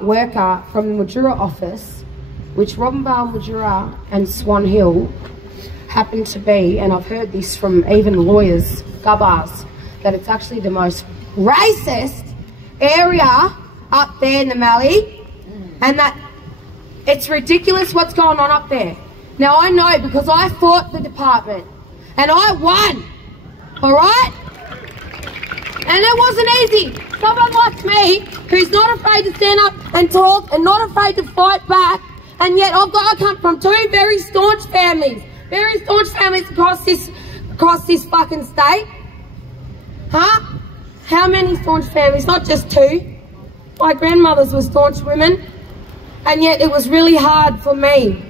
worker from the Mildura office, which Robinvale, Mildura and Swan Hill happen to be, and I've heard this from even lawyers, gubbars, that it's actually the most racist area up there in the Mallee, and that it's ridiculous what's going on up there. Now I know because I fought the department and I won, alright? And it wasn't easy. Someone like me, who's not afraid to stand up and talk and not afraid to fight back, and yet I come from two very staunch families across this fucking state. Huh? How many staunch families? Not just two. My grandmothers were staunch women, and yet it was really hard for me.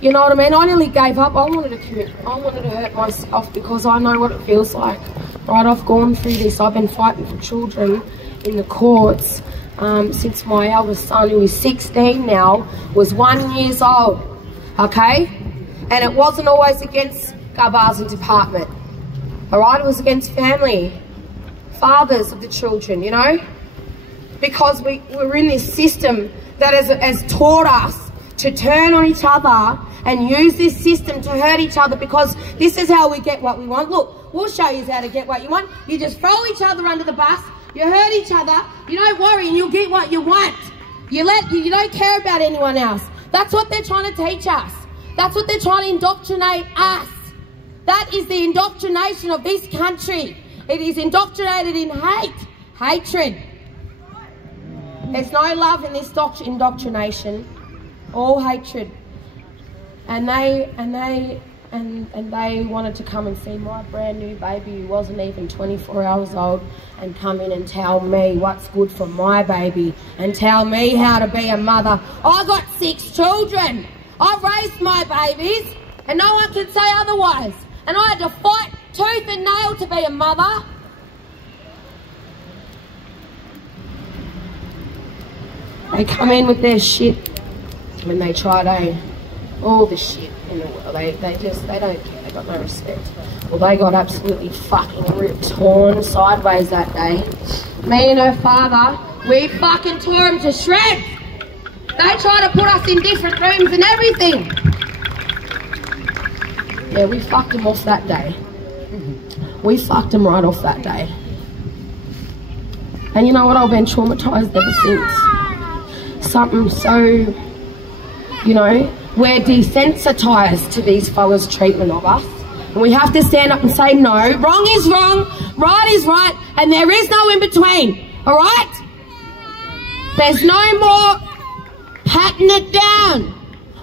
You know what I mean? I nearly gave up. I wanted to hurt myself because I know what it feels like. Right, I've gone through this. I've been fighting for children in the courts since my eldest son, who is 16 now, was 1 year old, okay? And it wasn't always against gubbars and department, all right? It was against family, fathers of the children, you know? Because we're in this system that has taught us to turn on each other and use this system to hurt each other, because this is how we get what we want. Look, we'll show you how to get what you want. You just throw each other under the bus, you hurt each other, you don't worry, and you'll get what you want. You don't care about anyone else. That's what they're trying to teach us. That's what they're trying to indoctrinate us. That is the indoctrination of this country. It is indoctrinated in hate, hatred. There's no love in this indoctrination, all hatred. And they wanted to come and see my brand new baby who wasn't even 24 hours old and come in and tell me what's good for my baby and tell me how to be a mother. I got 6 children. I've raised my babies and no one can say otherwise. And I had to fight tooth and nail to be a mother. They come in with their shit when they try to, all the shit in the world. They don't care. They got no respect. Well, they got absolutely fucking ripped, torn sideways that day. Me and her father, we fucking tore them to shreds. They try to put us in different rooms and everything. Yeah, we fucked them off that day. We fucked them right off that day. And you know what? I've been traumatised ever since. Something so, you know, we're desensitised to these fellas' treatment of us. And we have to stand up and say no. Wrong is wrong, right is right, and there is no in between, all right? There's no more patting it down.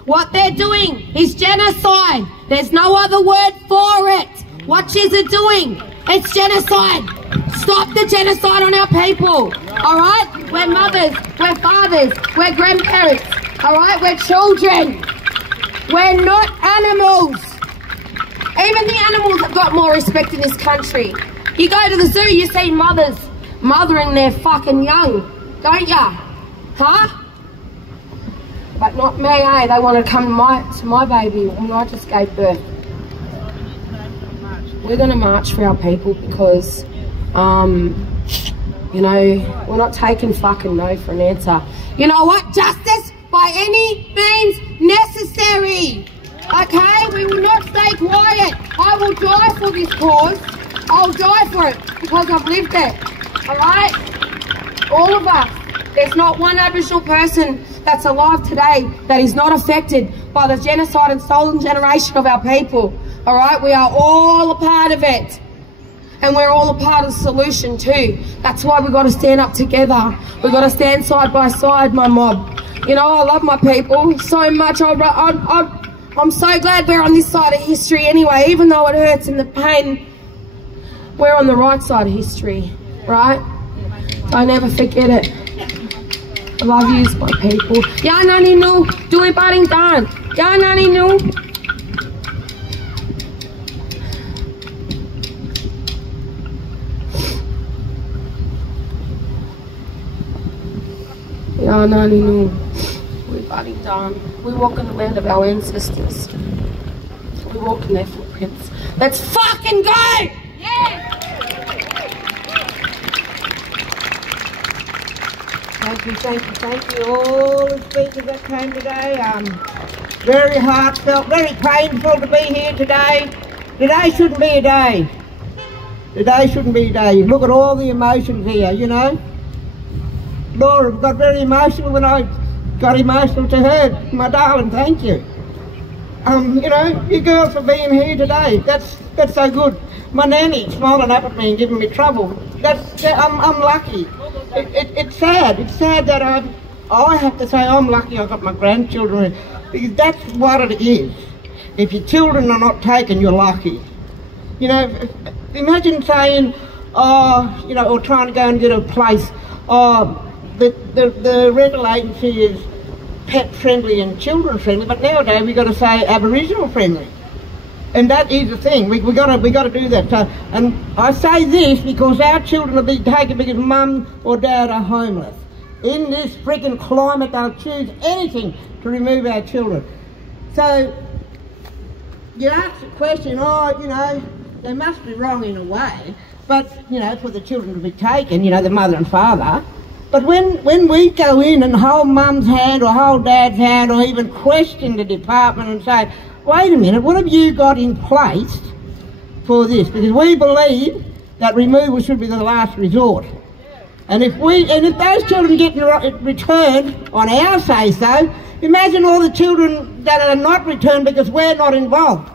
What they're doing is genocide. There's no other word for it. What she's doing, it's genocide. Stop the genocide on our people, all right? We're mothers, we're fathers, we're grandparents, all right? We're children. We're not animals. Even the animals have got more respect in this country. You go to the zoo, you see mothers mothering their fucking young, don't ya? Huh? But not me, eh? They want to come to my baby when I just gave birth. We're going to march for our people because, you know, we're not taking fucking no for an answer. You know what? Justice by any means necessary. Okay? We will not stay quiet. I will die for this cause. I'll die for it because I've lived it. Alright? All of us. There's not one Aboriginal person that's alive today that is not affected by the genocide and stolen generation of our people. Alright? We are all a part of it. And we're all a part of the solution too. That's why we've got to stand up together. We've got to stand side by side, my mob. You know, I love my people so much. I'm so glad we're on this side of history anyway, even though it hurts and the pain. We're on the right side of history, right? Don't ever forget it. I love you, my people. Ya nani nu, dui baring dan. Ya nani nu. Ya nani nu, dui baring dan. We walk in the land of our ancestors. We walk in their footprints. Let's fucking go! Yeah! Thank you. All the speakers that came today. Very heartfelt, very painful to be here today. Today shouldn't be a day. Today shouldn't be a day. Look at all the emotions here, you know. Laura got very emotional when I got emotional to her. My darling, thank you. You know, you girls for being here today. That's so good. My nanny smiling up at me and giving me trouble. I'm lucky. It's sad. It's sad that I have to say I'm lucky I got my grandchildren, because that's what it is. If your children are not taken, you're lucky. You know, imagine saying, oh, you know, or trying to go and get a place, oh, the rental agency is pet friendly and children friendly, but nowadays we've got to say Aboriginal friendly. And that is the thing, we got to do that. So, and I say this because our children are being taken because mum or dad are homeless. In this freaking climate, they'll choose anything to remove our children. So, you ask the question, oh, you know, they must be wrong in a way, but, you know, for the children to be taken, you know, the mother and father. But when we go in and hold mum's hand or hold dad's hand or even question the department and say, wait a minute, what have you got in place for this? Because we believe that removal should be the last resort. And if those children get returned on our say-so, imagine all the children that are not returned because we're not involved.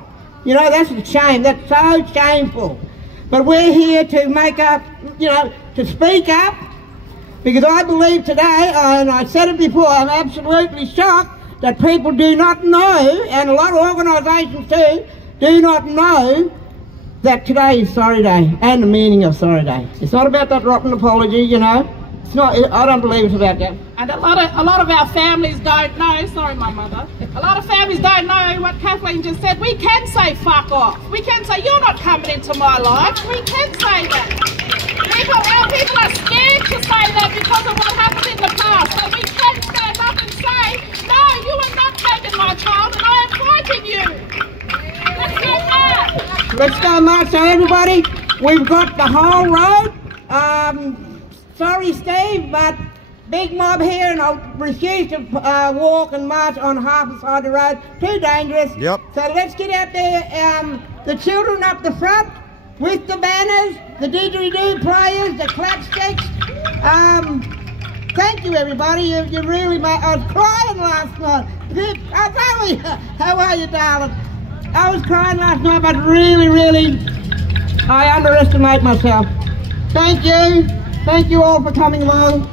You know, that's a shame. That's so shameful. But we're here to make up, you know, to speak up, because I believe today, and I said it before, I'm absolutely shocked that people do not know, and a lot of organisations too, do not know that today is Sorry Day and the meaning of Sorry Day. It's not about that rotten apology, you know. It's not. I don't believe it's about that. And a lot of our families don't know. Sorry, my mother. A lot of families don't know what Kathleen just said. We can say fuck off. We can say you're not coming into my life. We can say that. Our people are scared to say that because of what happened in the past. So we can stand up and say, no, you are not taking my child, and I am fighting you. Let's go march. Let's go march. So everybody, we've got the whole road. Sorry, Steve, but big mob here, and I refuse to walk and march on half the side of the road. Too dangerous. Yep. So let's get out there. The children up the front with the banners, the didgeridoo players, the clap sticks. Thank you, everybody. You really made. I was crying last night. How are you, darling? I was crying last night, but really, I underestimate myself. Thank you. Thank you all for coming along.